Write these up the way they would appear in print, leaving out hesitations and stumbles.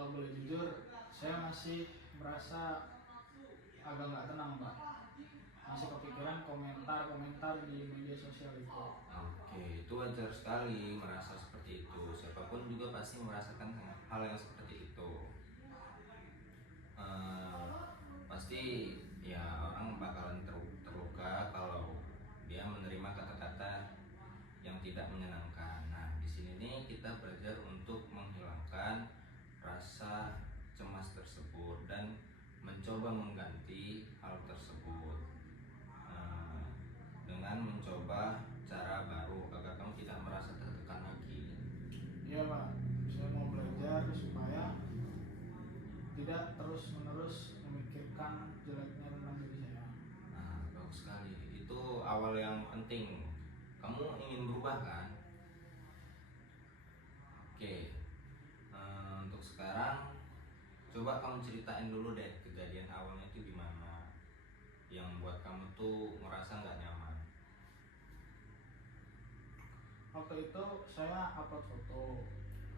Kalau boleh jujur, saya masih merasa agak nggak tenang, Pak. Masih kepikiran komentar-komentar di media sosial itu. Oke, itu wajar sekali merasa seperti itu. Siapapun juga pasti merasakan hal yang seperti itu. Eh, Pasti ya orang bakalan terluka kalau dia menerima kata-kata yang tidak menyenangkan. Nah, di sini nih kita belajar untuk menghilangkan rasa cemas tersebut dan mencoba mengganti hal tersebut dengan mencoba cara baru agar kamu tidak merasa tertekan lagi. Iya, Pak. Saya mau belajar supaya tidak terus-menerus memikirkan jeleknya tentang diri saya. Nah, bagus sekali. Itu awal yang penting. Kamu ingin berubah kan? Oke. Untuk sekarang coba kamu ceritain dulu deh kejadian awalnya itu gimana yang buat kamu tuh ngerasa nggak nyaman. Waktu itu saya upload foto,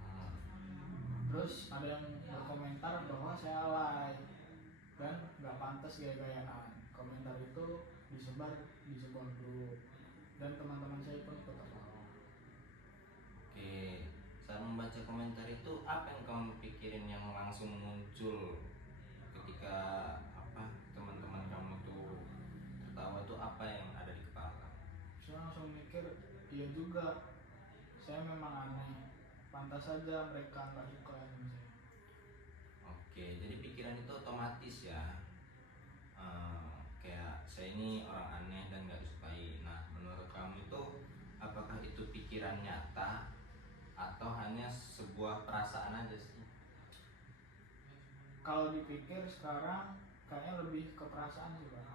Hmm, terus ada yang berkomentar bahwa saya alay dan nggak pantas gaya-gayaan. Komentar itu disebar di sebuah grup dan teman-teman saya pun ikut tertawa. oke, saat membaca komentar itu apa yang kamu pikirin yang langsung muncul ketika teman-teman kamu tuh tertawa tuh apa yang ada di kepala kamu? Saya langsung mikir, iya juga, saya memang aneh. Pantas saja mereka nggak suka dengan saya. Oke, jadi pikiran itu otomatis ya. Kayak saya ini orang aneh dan gak disukai. Nah, menurut kamu itu apakah itu pikiran nyata atau hanya sebuah perasaan aja sih? Kalau dipikir sekarang, kayaknya lebih ke perasaan sih, Pak.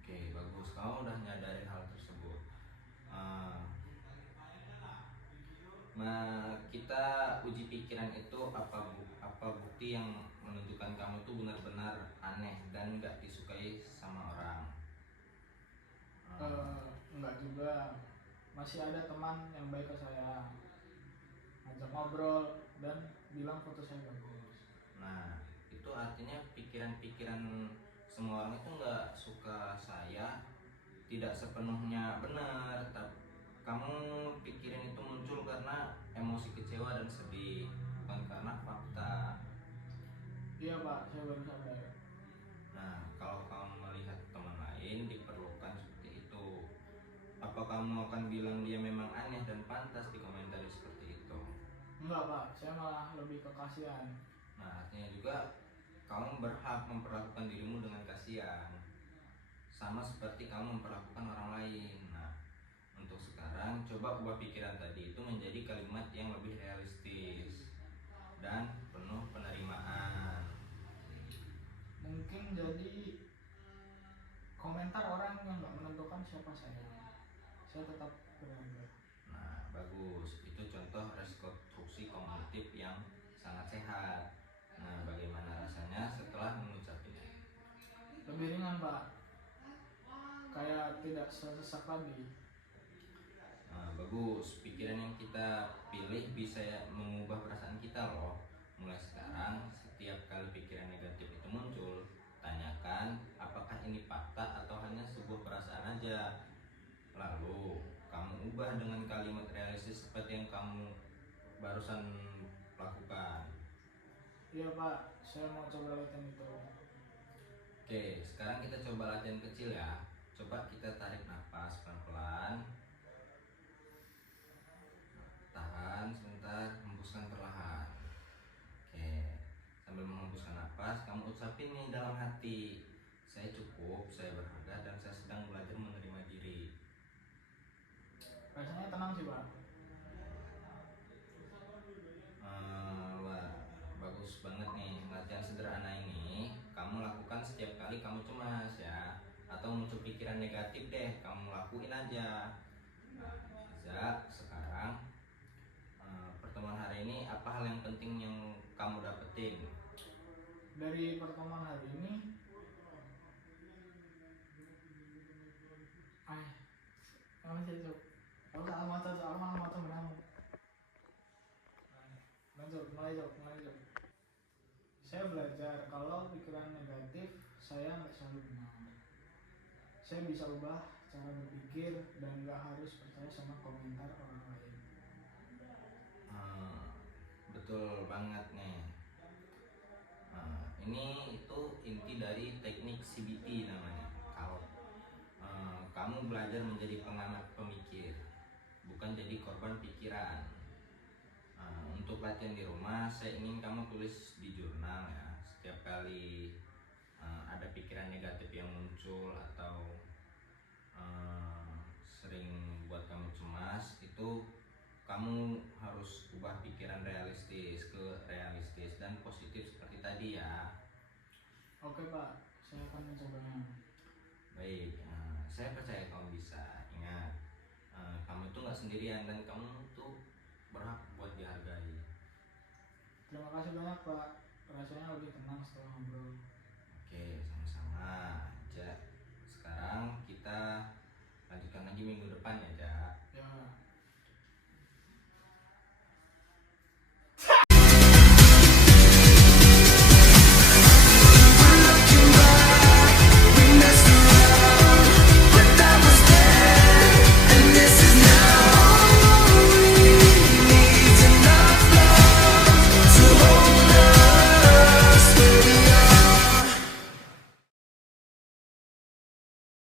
Oke, bagus. Kamu udah nyadarin hal tersebut. Eh, Nah, kita uji pikiran itu apa bukti yang menunjukkan kamu tuh benar-benar aneh dan gak disukai sama orang. Eh, Enggak juga, masih ada teman yang baik ke saya, ngajak ngobrol dan bilang foto saya bagus. Nah, itu artinya pikiran-pikiran semua orang itu nggak suka saya tidak sepenuhnya benar. Kamu pikirin itu muncul karena emosi kecewa dan sedih, bukan karena fakta. Iya, Pak, saya baru sadar. Nah, kalau kamu melihat teman lain diperlukan seperti itu, apa kamu akan bilang dia memang aneh dan pantas dikomentari seperti itu? Enggak, Pak, saya malah lebih ke kasihan. Nah, artinya juga kamu berhak memperlakukan dirimu dengan kasihan, sama seperti kamu memperlakukan orang lain. Nah, untuk sekarang coba ubah pikiran tadi itu menjadi kalimat yang lebih realistis dan penuh penerimaan. Mungkin jadi komentar orang yang nggak menentukan siapa saya tetap berharga. Nah, bagus. Itu contoh rekonstruksi kognitif yang sangat sehat. Nah, bagaimana rasanya setelah mengucapnya? Lebih ringan, Pak, kayak tidak sesesak lagi. Nah, bagus. Pikiran yang kita pilih bisa mengubah perasaan kita loh. Mulai sekarang, setiap kali pikiran negatif itu muncul, tanyakan apakah ini fakta atau hanya sebuah perasaan aja. Lalu, kamu ubah dengan kalimat realistis seperti yang kamu barusan lakukan. Iya, Pak, saya mau coba latihan itu. Oke, sekarang kita coba latihan kecil ya. Coba kita tarik nafas pelan-pelan. Tahan sebentar, hembuskan perlahan. Oke, sambil menghembuskan nafas, kamu ucapin nih dalam hati, saya cukup, saya berharga, dan saya sedang belajar menerima diri. Rasanya tenang sih, Pak. Wah, bagus banget nih. Latihan sederhana ini kamu lakukan setiap kali kamu cemas ya, atau muncul pikiran negatif deh, kamu lakuin aja. Nah, Iza, sekarang pertemuan hari ini apa hal yang penting yang kamu dapetin? Dari pertemuan hari ini, kamu sih, Cuk. Aku salah motor, soal malah motor menang. Lanjut, mulai, Cuk. saya belajar kalau pikiran negatif saya nggak selalu benar. Saya bisa ubah cara berpikir dan nggak harus percaya sama komentar orang lain. Hmm, betul banget nih. Ini itu inti dari teknik CBT namanya. Kalau kamu belajar menjadi pengamat pemikir, bukan jadi korban pikiran. Untuk latihan di rumah, saya ingin kamu tulis di jurnal ya. Setiap kali ada pikiran negatif yang muncul atau sering buat kamu cemas, itu kamu harus ubah pikiran realistis ke realistis dan positif seperti tadi ya. Oke Pak, saya akan mencobanya. Baik, saya percaya kamu bisa. Ingat, kamu itu nggak sendirian dan kamu tuh berhak buat dihargai. Terima kasih banyak Pak, rasanya lebih tenang setelah ngobrol. Oke, sama-sama. Ja, sekarang kita lanjutkan lagi minggu depan ya, Ja. Ya.